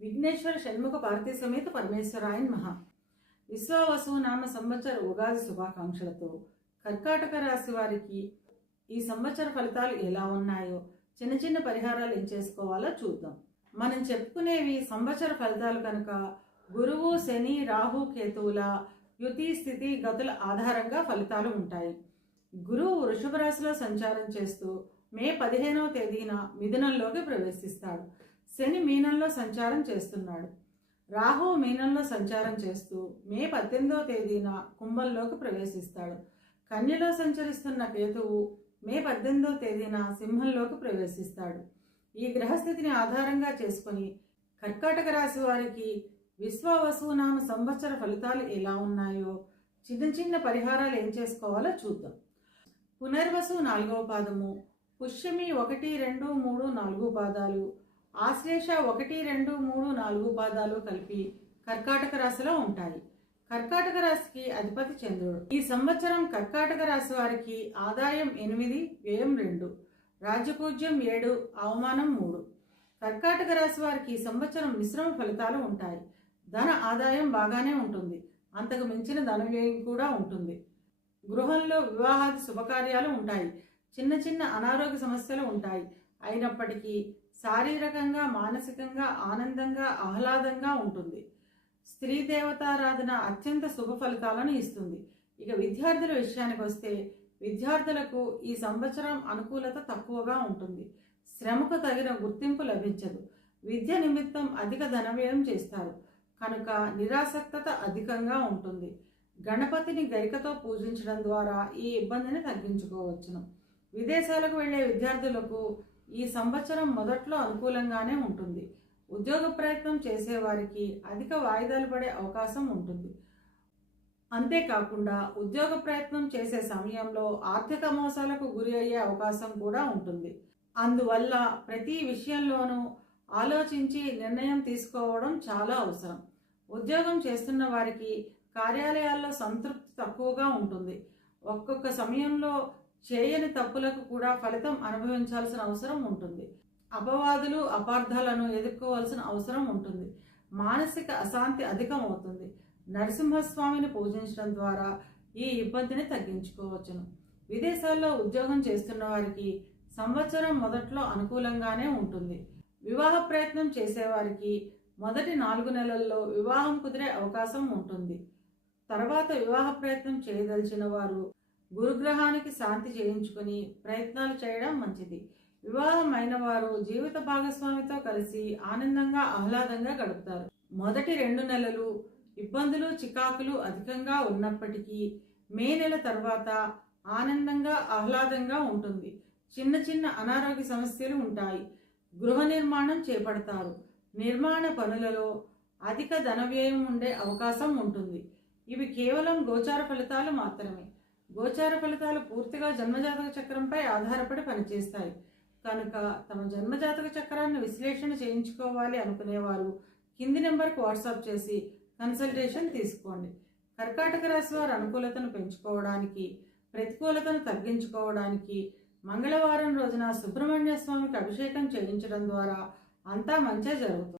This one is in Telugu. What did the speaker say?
విఘ్నేశ్వర షణ్ముఖ భారతీ సమేత పరమేశ్వరాయ నమః. విశ్వావసు నామ సంవత్సర ఉగాది శుభాకాంక్షలతో కర్కాటక రాశి వారికి ఈ సంవత్సర ఫలితాలు ఎలా ఉన్నాయో చిన్న చిన్న పరిహారాలు ఏం చేసుకోవాలో చూద్దాం. మనం చెప్పుకునేవి సంవత్సర ఫలితాలు కనుక గురువు, శని, రాహు, కేతువుల యుతి, స్థితి, గతుల ఆధారంగా ఫలితాలు ఉంటాయి. గురువు వృషభ రాశిలో సంచారం చేస్తూ మే 15వ తేదీన మిథునంలోకి ప్రవేశిస్తాడు. శని మీనంలో సంచారం చేస్తున్నాడు. రాహు మీనంలో సంచారం చేస్తూ మే 18వ తేదీన కుంభంలోకి ప్రవేశిస్తాడు. కన్యలో సంచరిస్తున్న కేతువు మే 18వ తేదీన సింహంలోకి ప్రవేశిస్తాడు. ఈ గ్రహస్థితిని ఆధారంగా చేసుకుని కర్కాటక రాశి వారికి విశ్వావసునామ సంవత్సర ఫలితాలు ఎలా ఉన్నాయో చిన్న చిన్న పరిహారాలు ఏం చేసుకోవాలో చూద్దాం. పునర్వసు 4వ పాదము, పుష్యమి 1, 2, 3, 4 పాదాలు, ఆశ్లేష 1, 2, 3, 4 పాదాలు కలిపి కర్కాటక రాశిలో ఉంటాయి. కర్కాటక రాశికి అధిపతి చంద్రుడు. ఈ సంవత్సరం కర్కాటక రాశి వారికి ఆదాయం 8, వ్యయం 2, రాజ్యపూజ్యం 7, అవమానం 3. కర్కాటక రాశి వారికి ఈ సంవత్సరం మిశ్రమ ఫలితాలు ఉంటాయి. ధన ఆదాయం బాగానే ఉంటుంది, అంతకు మించిన ధన వ్యయం కూడా ఉంటుంది. గృహంలో వివాహాది శుభకార్యాలు ఉంటాయి. చిన్న చిన్న అనారోగ్య సమస్యలు ఉంటాయి. అయినప్పటికీ శారీరకంగా, మానసికంగా ఆనందంగా, ఆహ్లాదంగా ఉంటుంది. స్త్రీ దేవతారాధన అత్యంత శుభ ఫలితాలను ఇస్తుంది. ఇక విద్యార్థుల విషయానికి వస్తే విద్యార్థులకు ఈ సంవత్సరం అనుకూలత తక్కువగా ఉంటుంది. శ్రమకు తగిన గుర్తింపు లభించదు. విద్య నిమిత్తం అధిక ధన వ్యయం చేస్తారు కనుక నిరాసక్తత అధికంగా ఉంటుంది. గణపతిని గరికతో పూజించడం ద్వారా ఈ ఇబ్బందిని తగ్గించుకోవచ్చును. విదేశాలకు వెళ్లే విద్యార్థులకు ఈ సంవత్సరం మొదట్లో అనుకూలంగానే ఉంటుంది. ఉద్యోగ ప్రయత్నం చేసేవారికి అధిక వాయిదాలు పడే అవకాశం ఉంటుంది. అంతేకాకుండా ఉద్యోగ ప్రయత్నం చేసే సమయంలో ఆర్థిక మోసాలకు గురి అయ్యే అవకాశం కూడా ఉంటుంది. అందువల్ల ప్రతి విషయంలోనూ ఆలోచించి నిర్ణయం తీసుకోవడం చాలా అవసరం. ఉద్యోగం చేస్తున్న వారికి కార్యాలయాల్లో సంతృప్తి తక్కువగా ఉంటుంది. ఒక్కొక్క సమయంలో చేయని తప్పులకు కూడా ఫలితం అనుభవించాల్సిన అవసరం ఉంటుంది. అపవాదులు, అపార్థాలను ఎదుర్కోవాల్సిన అవసరం ఉంటుంది. మానసిక అశాంతి అధికమవుతుంది. నరసింహస్వామిని పూజించడం ద్వారా ఈ ఇబ్బందిని తగ్గించుకోవచ్చును. విదేశాల్లో ఉద్యోగం చేస్తున్న వారికి సంవత్సరం మొదట్లో అనుకూలంగానే ఉంటుంది. వివాహ ప్రయత్నం చేసేవారికి మొదటి 4 నెలల్లో వివాహం కుదిరే అవకాశం ఉంటుంది. తర్వాత వివాహ ప్రయత్నం చేయదలిచిన వారు గురుగ్రహానికి శాంతి చేయించుకుని ప్రయత్నాలు చేయడం మంచిది. వివాహం అయిన వారు జీవిత భాగస్వామితో కలిసి ఆనందంగా, ఆహ్లాదంగా గడుపుతారు. మొదటి 2 నెలలు ఇబ్బందులు, చికాకులు అధికంగా ఉన్నప్పటికీ మే నెల తర్వాత ఆనందంగా, ఆహ్లాదంగా ఉంటుంది. చిన్న చిన్న అనారోగ్య సమస్యలు ఉంటాయి. గృహ నిర్మాణం చేపడతారు. నిర్మాణ పనులలో అధిక ధన వ్యయం ఉండే అవకాశం ఉంటుంది. ఇవి కేవలం గోచార ఫలితాలు మాత్రమే. గోచార ఫలితాలు పూర్తిగా జన్మజాతక చక్రంపై ఆధారపడి పనిచేస్తాయి కనుక తమ జన్మజాతక చక్రాన్ని విశ్లేషణ చేయించుకోవాలి అనుకునేవారు కింది నెంబర్కు వాట్సాప్ చేసి కన్సల్టేషన్ తీసుకోండి. కర్కాటక రాశి వారి అనుకూలతను పెంచుకోవడానికి, ప్రతికూలతను తగ్గించుకోవడానికి మంగళవారం రోజున సుబ్రహ్మణ్య స్వామికి అభిషేకం చేయించడం ద్వారా అంతా మంచే జరుగుతుంది.